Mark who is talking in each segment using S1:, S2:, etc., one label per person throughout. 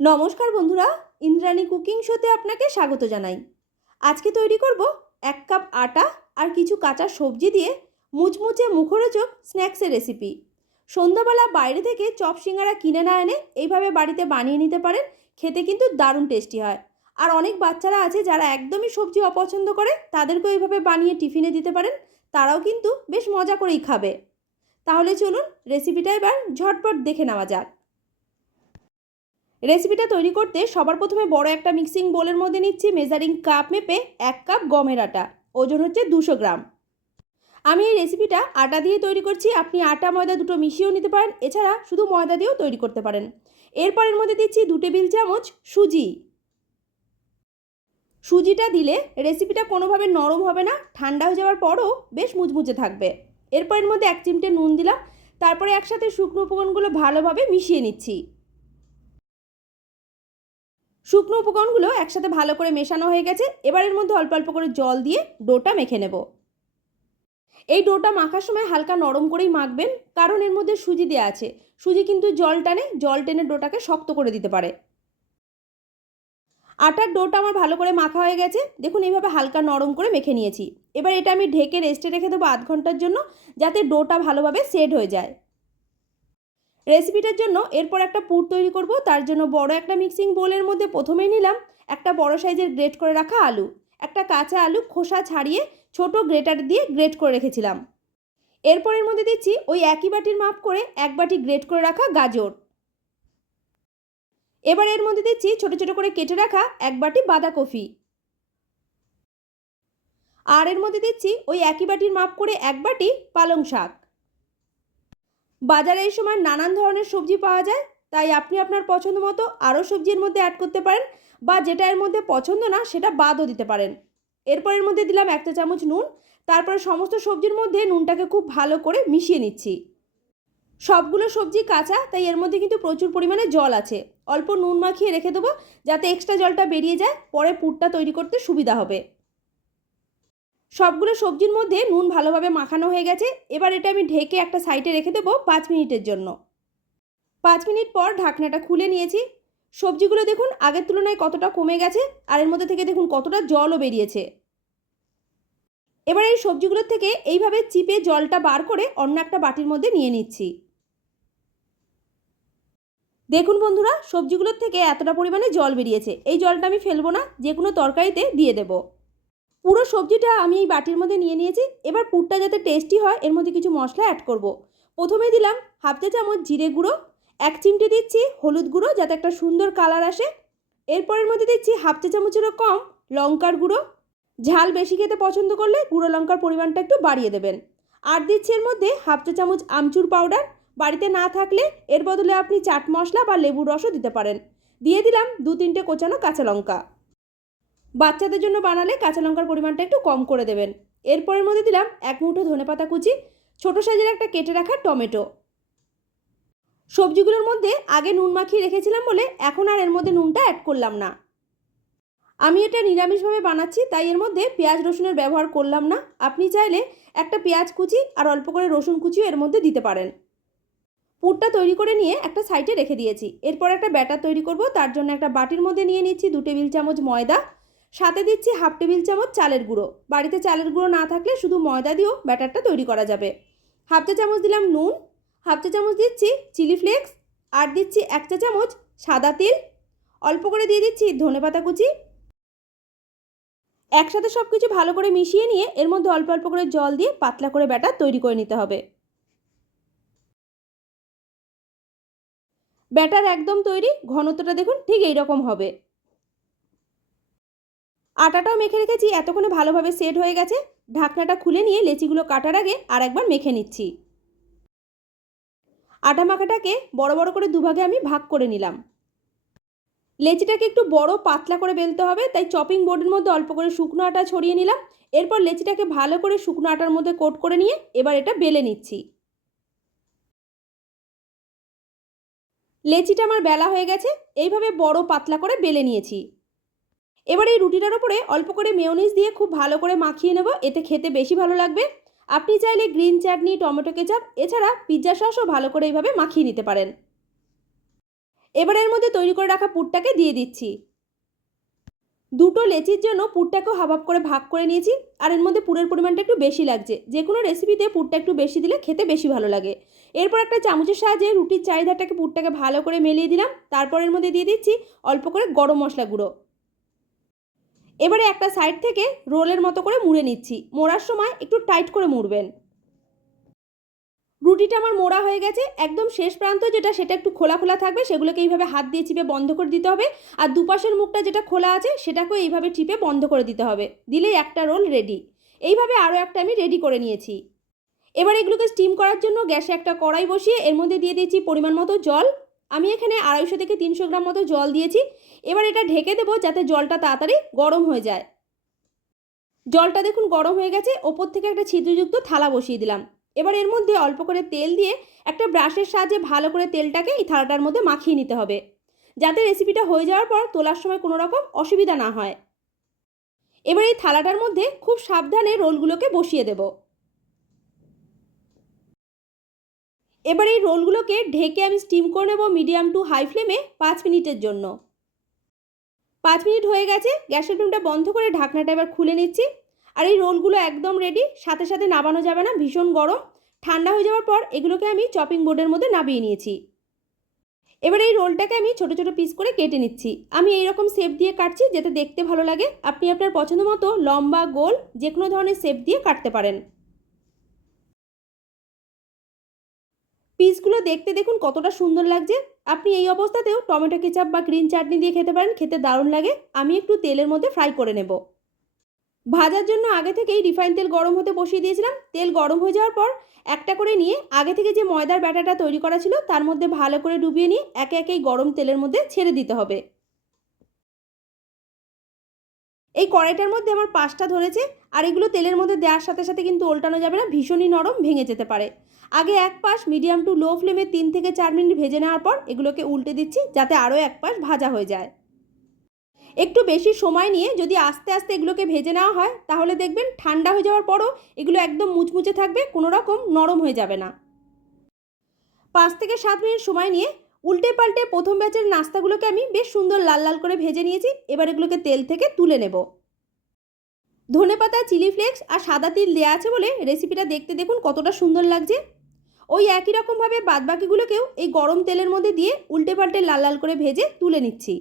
S1: নমস্কার বন্ধুরা, ইন্দ্রাণী কুকিং শোতে আপনাকে স্বাগত জানাই। আজকে তৈরি করব এক কাপ আটা আর কিছু কাঁচা সবজি দিয়ে মুচমুচে মুখরোচক স্ন্যাক্সের রেসিপি সন্ধ্যাবেলা বাইরে থেকে চপ সিঙ্গারা কিনে না এনে এইভাবে বাড়িতে বানিয়ে নিতে পারেন, খেতে কিন্তু দারুণ টেস্টি হয়। আর অনেক বাচ্চারা আছে যারা একদমই সবজি অপছন্দ করে, তাদেরকেও এইভাবে বানিয়ে টিফিনে দিতে পারেন, তারাও কিন্তু বেশ মজা করেই খাবে। তাহলে চলুন রেসিপিটা এবার ঝটপট দেখে নেওয়া যাক। রেসিপিটা তৈরি করতে সবার প্রথমে বড় একটা মিক্সিং বোলের মধ্যে নিচ্ছি মেজারিং কাপ মেপে এক কাপ গমের আটা। ওজন হচ্ছে দুশো গ্রাম। আমি এই রেসিপিটা আটা দিয়ে তৈরি করছি। আপনি আটা, ময়দা দুটো মিশিয়েও নিতে পারেন। এছাড়া শুধু ময়দা দিয়েও তৈরি করতে পারেন। এরপর এর মধ্যে দিচ্ছি দু টেবিল চামচ সুজি। সুজিটা দিলে রেসিপিটা কোনোভাবে নরম হবে না, ঠান্ডা হয়ে যাওয়ার পরও বেশ মুচমুচে থাকবে। এরপর এর মধ্যে এক চিমটে নুন দিলাম। তারপরে একসাথে শুকনো উপকরণগুলো ভালোভাবে মিশিয়ে নিচ্ছি। শুকনো উপকরণগুলো একসাথে ভালো করে মেশানো হয়ে গেছে। এবার এর মধ্যে অল্প অল্প করে জল দিয়ে ডোটা মেখে নেব। এই ডোটা মাখার সময় হালকা নরম করেই মাখবেন, কারণ এর মধ্যে সুজি দেওয়া আছে। সুজি কিন্তু জল টানে, জল টেনে ডোটাকে শক্ত করে দিতে পারে। আটার ডোটা আমার ভালো করে মাখা হয়ে গেছে। দেখুন, এইভাবে হালকা নরম করে মেখে নিয়েছি। এবার এটা আমি ঢেকে রেস্টে রেখে দেবো আধ ঘণ্টার জন্য, যাতে ডোটা ভালোভাবে সেট হয়ে যায়। রেসিপিটার জন্য এরপর একটা পুর তৈরি করব, তার জন্য বড় একটা মিক্সিং বোলের মধ্যে প্রথমেই নিলাম একটা বড় সাইজের গ্রেট করে রাখা আলু। একটা কাঁচা আলু খোসা ছাড়িয়ে ছোট গ্রেটার দিয়ে গ্রেট করে রেখেছিলাম। এরপর এর মধ্যে দিচ্ছি ওই একই বাটির মাপ করে এক বাটি গ্রেট করে রাখা গাজর। এবার এর মধ্যে দিচ্ছি ছোট ছোট করে কেটে রাখা এক বাটি বাঁধাকপি। আর এর মধ্যে দিচ্ছি ওই একই বাটির মাপ করে এক বাটি পালং শাক। বাজারে এই সময় নানান ধরনের সবজি পাওয়া যায়, তাই আপনি আপনার পছন্দ মতো আরও সবজির মধ্যে অ্যাড করতে পারেন বা যেটা এর মধ্যে পছন্দ না সেটা বাদও দিতে পারেন। এরপর এর মধ্যে দিলাম একটা চামচ নুন, তারপরে সমস্ত সবজির মধ্যে নুনটাকে খুব ভালো করে মিশিয়ে নিচ্ছি। সবগুলো সবজি কাঁচা, তাই এর মধ্যে কিন্তু প্রচুর পরিমাণে জল আছে। অল্প নুন মাখিয়ে রেখে দেবো, যাতে এক্সট্রা জলটা বেরিয়ে যায়, পরে পুরটা তৈরি করতে সুবিধা হবে। সবগুলো সবজির মধ্যে নুন ভালোভাবে মাখানো হয়ে গেছে। এবার এটা আমি ঢেকে একটা সাইডে রেখে দেবো পাঁচ মিনিটের জন্য। পাঁচ মিনিট পর ঢাকনাটা খুলে নিয়েছি। সবজিগুলো দেখুন আগের তুলনায় কতটা কমে গেছে আর এর মধ্যে থেকে দেখুন কতটা জলও বেরিয়েছে। এবার এই সবজিগুলোর থেকে এইভাবে চিপে জলটা বার করে অন্য একটা বাটির মধ্যে নিয়ে নিচ্ছি। দেখুন বন্ধুরা, সবজিগুলোর থেকে এতটা পরিমাণে জল বেরিয়েছে। এই জলটা আমি ফেলব না যে কোনো তরকারিতে দিয়ে দেবো। পুরো সবজিটা আমি এই বাটির মধ্যে নিয়ে নিয়েছি। এবার পুরটা যাতে টেস্টি হয়, এর মধ্যে কিছু মশলা অ্যাড করব। প্রথমে দিলাম হাফ চা চামচ জিরে গুঁড়ো, এক চিমটে দিচ্ছি হলুদ গুঁড়ো যাতে একটা সুন্দর কালার আসে। এরপরের মধ্যে দিচ্ছি হাফ চা চামচেরও কম লঙ্কার গুঁড়ো। ঝাল বেশি খেতে পছন্দ করলে গুঁড়ো লঙ্কার পরিমাণটা একটু বাড়িয়ে দেবেন। আর দিচ্ছি এর মধ্যে হাফ চা চামচ আমচুর পাউডার বাড়িতে না থাকলে এর বদলে আপনি চাট মশলা বা লেবুর রসও দিতে পারেন। দিয়ে দিলাম দু তিনটে কোচানো কাঁচা লঙ্কা। বাচ্চাদের জন্য বানালে কাঁচা লঙ্কার পরিমাণটা একটু কম করে দেবেন। এরপরের মধ্যে দিলাম এক মুঠো ধনেপাতা কুচি, ছোটো সাইজের একটা কেটে রাখা টমেটো। সবজিগুলোর মধ্যে আগে নুন মাখিয়ে রেখেছিলাম বলে এখন আর এর মধ্যে নুনটা অ্যাড করলাম না। আমি এটা নিরামিষভাবে বানাচ্ছি, তাই এর মধ্যে পেঁয়াজ রসুনের ব্যবহার করলাম না। আপনি চাইলে একটা পেঁয়াজ কুচি আর অল্প করে রসুন কুচিও এর মধ্যে দিতে পারেন। পুরটা তৈরি করে নিয়ে একটা সাইডে রেখে দিয়েছি। এরপর একটা ব্যাটার তৈরি করব, তার জন্য একটা বাটির মধ্যে নিয়ে নিচ্ছি দু টেবিল চামচ ময়দা সাথে দিচ্ছি হাফ টেবিল চামচ চালের গুঁড়ো। বাড়িতে চালের গুঁড়ো না থাকলে শুধু ময়দা দিয়েও ব্যাটারটা তৈরি করা যাবে। হাফ চা চামচ দিলাম নুন, হাফ চা চামচ দিচ্ছি চিলি ফ্লেক্স, আর দিচ্ছি এক চা চামচ সাদা তেল। অল্প করে দিয়ে দিচ্ছি ধনেপাতা কুচি। একসাথে সব কিছু ভালো করে মিশিয়ে নিয়ে এর মধ্যে অল্প অল্প করে জল দিয়ে পাতলা করে ব্যাটার তৈরি করে নিতে হবে। ব্যাটার একদম তৈরি, ঘনত্বটা দেখুন ঠিক এইরকম হবে। আটাটাও মেখে রেখেছি, এতক্ষণে ভালোভাবে সেট হয়ে গেছে। ঢাকনাটা খুলে নিয়ে লেচিগুলো কাটার আগে আর একবার মেখে নিচ্ছি। আটা মাখাটাকে বড় বড় করে দুভাগে আমি ভাগ করে নিলাম। লেচিটাকে একটু বড় পাতলা করে বেলতে হবে, তাই চপিং বোর্ডের মধ্যে অল্প করে শুকনো আটা ছড়িয়ে নিলাম। এরপর লেচিটাকে ভালো করে শুকনো আটার মধ্যে কোট করে নিয়ে এবার এটা বেলে নিচ্ছি। লেচিটা আমার বেলা হয়ে গেছে, এইভাবে বড় পাতলা করে বেলে নিয়েছি। এবার এই রুটিটার ওপরে অল্প করে মেয়নিজ দিয়ে খুব ভালো করে মাখিয়ে নেব, এতে খেতে বেশি ভালো লাগবে। আপনি চাইলে গ্রিন চাটনি, টমেটো কেচাপ, এছাড়া পিৎজা সসও ভালো করে এইভাবে মাখিয়ে নিতে পারেন। এবার এর মধ্যে তৈরি করে রাখা পুরটাকে দিয়ে দিচ্ছি। দুটো লেচির জন্য পুরটাকেও হাফ করে ভাগ করে নিয়েছি, আর এর মধ্যে পুরের পরিমাণটা একটু বেশি লাগছে। যে কোনো রেসিপিতে পুরটা একটু বেশি দিলে খেতে বেশি ভালো লাগে। এরপর একটা চামচের সাহায্যে রুটির চাহিদাটাকে পুরটাকে ভালো করে মেলিয়ে দিলাম, তারপর এর মধ্যে দিয়ে দিচ্ছি অল্প করে গরম মশলা গুঁড়ো। এবারে একটা সাইড থেকে রোলের মতো করে মুড়ে নিচ্ছি। মোড়ার সময় একটু টাইট করে মুড়বেন। রুটিটা আমার মোড়া হয়ে গেছে। একদম শেষ প্রান্ত যেটা সেটা একটু খোলা খোলা থাকবে, সেগুলোকে এইভাবে হাত দিয়ে চিপে বন্ধ করে দিতে হবে। আর দুপাশের মুখটা যেটা খোলা আছে, সেটাকেও এইভাবে চিপে বন্ধ করে দিতে হবে। দিলেই একটা রোল রেডি এইভাবে আরও একটা আমি রেডি করে নিয়েছি। এবার এগুলোকে স্টিম করার জন্য গ্যাসে একটা কড়াই বসিয়ে এর মধ্যে দিয়ে দিয়েছি পরিমাণ মতো জল। আমি এখানে আড়াইশো থেকে তিনশো গ্রাম মতো জল দিয়েছি। এবার এটা ঢেকে দেবো যাতে জলটা তাড়াতাড়ি গরম হয়ে যায়। জলটা দেখুন গরম হয়ে গেছে, ওপর থেকে একটা ছিদ্রযুক্ত থালা বসিয়ে দিলাম। এবার এর মধ্যে অল্প করে তেল দিয়ে একটা ব্রাশের সাহায্যে ভালো করে তেলটাকে এই থালাটার মধ্যে মাখিয়ে নিতে হবে। যাতে রেসিপিটা হয়ে যাওয়ার পর তোলার সময় কোনো রকম অসুবিধা না হয়। এবার এই থালাটার মধ্যে খুব সাবধানে রোলগুলোকে বসিয়ে দেব। এবার এই রোলগুলোকে ঢেকে আমি স্টিম করে নেব মিডিয়াম টু হাই ফ্লেমে পাঁচ মিনিটের জন্য। পাঁচ মিনিট হয়ে গেছে, গ্যাসের ফ্লেমটা বন্ধ করে ঢাকনাটা এবার খুলে নিচ্ছি। আর এই রোলগুলো একদম রেডি সাথে সাথে নাবানো যাবে না, ভীষণ গরম। ঠান্ডা হয়ে যাওয়ার পর এগুলোকে আমি চপিং বোর্ডের মধ্যে নাবিয়ে নিয়েছি। এবার এই রোলটাকে আমি ছোট ছোট পিস করে কেটে নিচ্ছি। আমি এই রকম শেপ দিয়ে কাটছি যাতে দেখতে ভালো লাগে। আপনি আপনার পছন্দ মতো লম্বা, গোল যে কোনো ধরনের শেপ দিয়ে কাটতে পারেন। পিসগুলো দেখতে দেখুন কতটা সুন্দর লাগছে। আপনি এই অবস্থাতেও টমেটো কেচাপ বা গ্রিন চাটনি দিয়ে খেতে পারেন, খেতে দারুণ লাগে। আমি একটু তেলের মধ্যে ফ্রাই করে নেব। ভাজার জন্য আগে থেকেই রিফাইন তেল গরম হতে বসিয়ে দিয়েছিলাম। তেল গরম হয়ে যাওয়ার পর একটা করে নিয়ে আগে থেকে যে ময়দার ব্যাটাটা তৈরি করা ছিল, তার মধ্যে ভালো করে ডুবিয়ে নিয়ে একে একেই গরম তেলের মধ্যে ছেড়ে দিতে হবে। এই কড়াইটার মধ্যে আমার পাঁচটা ধরেছে, আর এগুলো তেলের মধ্যে দেওয়ার সাথে সাথে কিন্তু উল্টানো যাবে না, ভীষণই নরম ভেঙে যেতে পারে। আগে এক পাশ মিডিয়াম টু লো ফ্লেমে তিন থেকে চার মিনিট ভেজে নেওয়ার পর এগুলোকে উল্টে দিচ্ছি, যাতে আরও এক পাশ ভাজা হয়ে যায়। একটু বেশি সময় নিয়ে যদি আস্তে আস্তে এগুলোকে ভেজে নেওয়া হয়, তাহলে দেখবেন ঠান্ডা হয়ে যাওয়ার পরও এগুলো একদম মুচমুচে থাকবে, কোনো রকম নরম হয়ে যাবে না। পাঁচ থেকে সাত মিনিট সময় নিয়ে উল্টে পাল্টে প্রথম ব্যাচের নাস্তাগুলোকে আমি বেশ সুন্দর লাল লাল করে ভেজে নিয়েছি, এবার এগুলোকে তেল থেকে তুলে নেব। ধনে পাতা, চিলি ফ্লেক্স আর সাদা তিল দেওয়া আছে বলে রেসিপিটা দেখতে দেখুন কতটা সুন্দর লাগছে। ওই একই রকমভাবে বাদবাকিগুলোকেও এই গরম তেলের মধ্যে দিয়ে উল্টে পাল্টে লাল লাল করে ভেজে তুলে নিচ্ছি।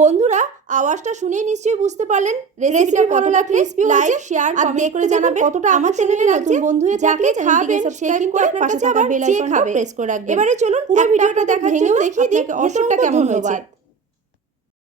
S1: বন্ধুরা আওয়াজটা শুনে নিশ্চয়ই বুঝতে পারলেন। রেসিপিটা ভালো লাগলে লাইক শেয়ার আর কমেন্ট করে জানাবেন। কতটা আমার চ্যানেলে নতুন বন্ধু হয়ে যাকে খাবেন সে কিন্তু আপনার কাছে আবার বেল আইকনটা প্রেস করে রাখবেন। এবারে চলুন পুরো ভিডিওটা দেখা ভেঙেও দেখিয়ে দিই ভেতরটা কেমন হয়েছে।